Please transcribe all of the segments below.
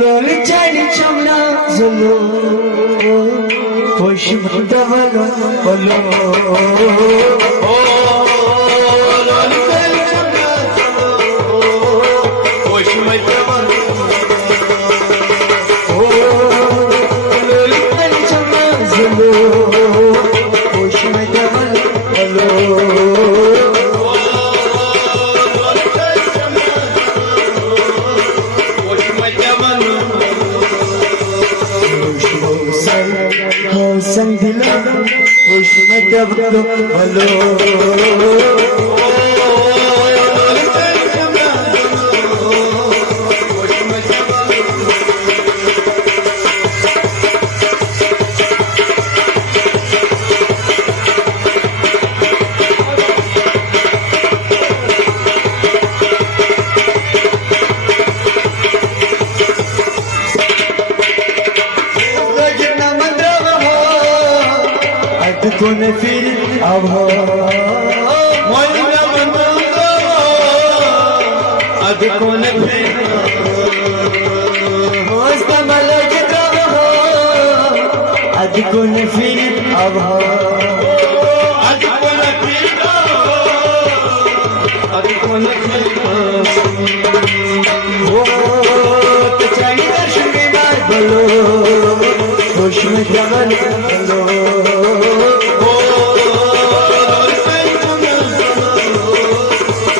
لول چالی چمنا زلو خوش مدهانا بلو لول چالی چمنا خوش مدهانا لول چالی چمنا زلو خوش مدهانا بلو Sang dilam, push me tablo, hello. تكون في الأبهار وإذا من أتكون في وسط ملك أتكون في الأبهار أتكون في أتكون في تجاني درشني ما بلو خوش مجمل بلو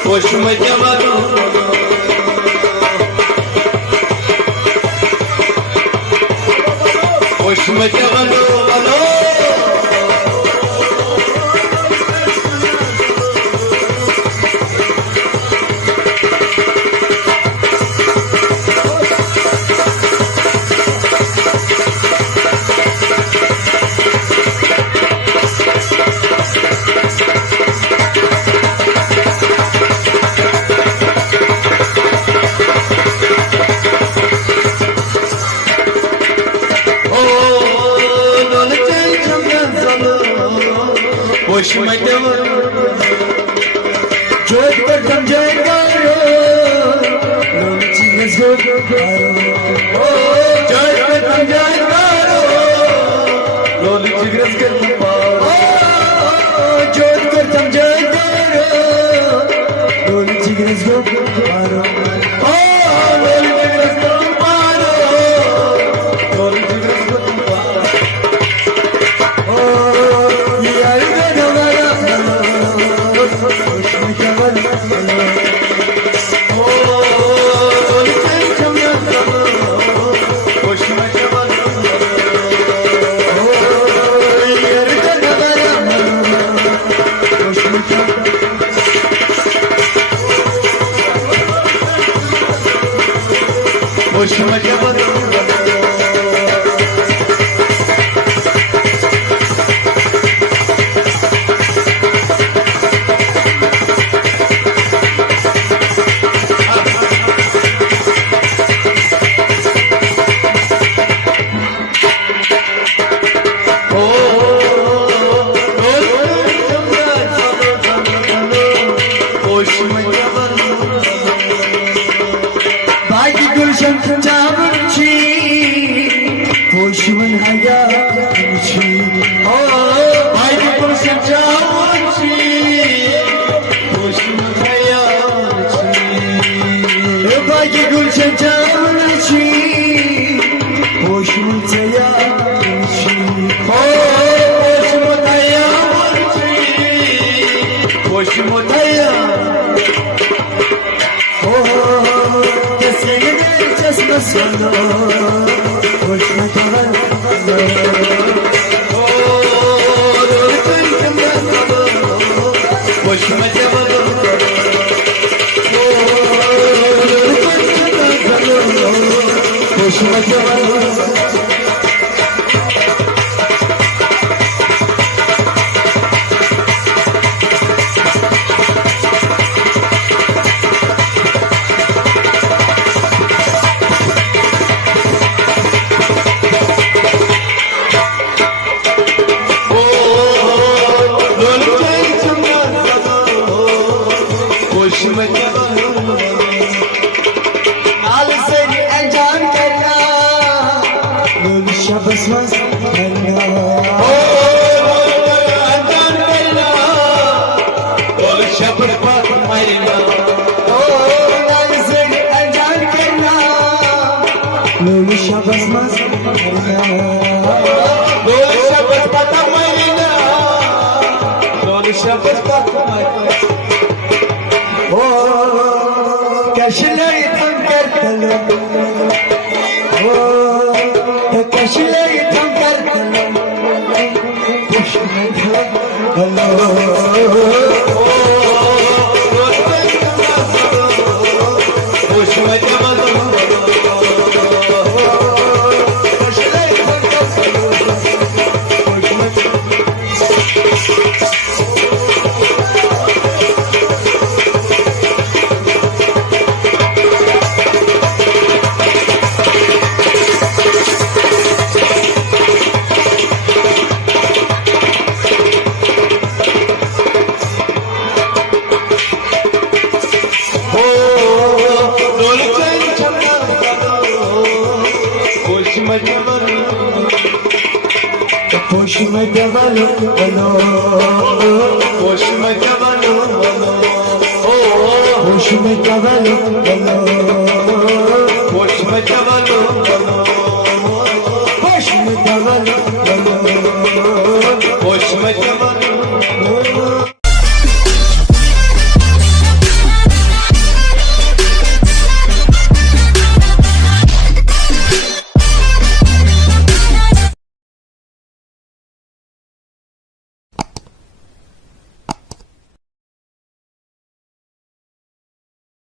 خوش مجمل خوش مجمل خوش مجمل جوت برتم جای کارو لوچی نزد کارو جوت برتم جای کارو لوچی نزد کارو جوت برتم جای کارو لوچی نزد کارو خوش مجمل خوشمن حیاتشی باید پرسیم جاوشی خوشمن حیاتشی باید گلشن جاوشی خوشمن حیاتشی خوشمن حیاتشی خوشمن حیاتشی کسی نداری چشم سنو خوش مجمل خوش مجمل خوش مجمل basmaz Mevla Lulu şabas mas Lulu şabas pata mayna Lulu şabas pata mayna Oh kaşları tam kertelo Oh kaşları tam kertelo Hoşuma Hoşuma devalo balo Hoşuma devalo balo Hoşuma devalo balo Hoşuma devalo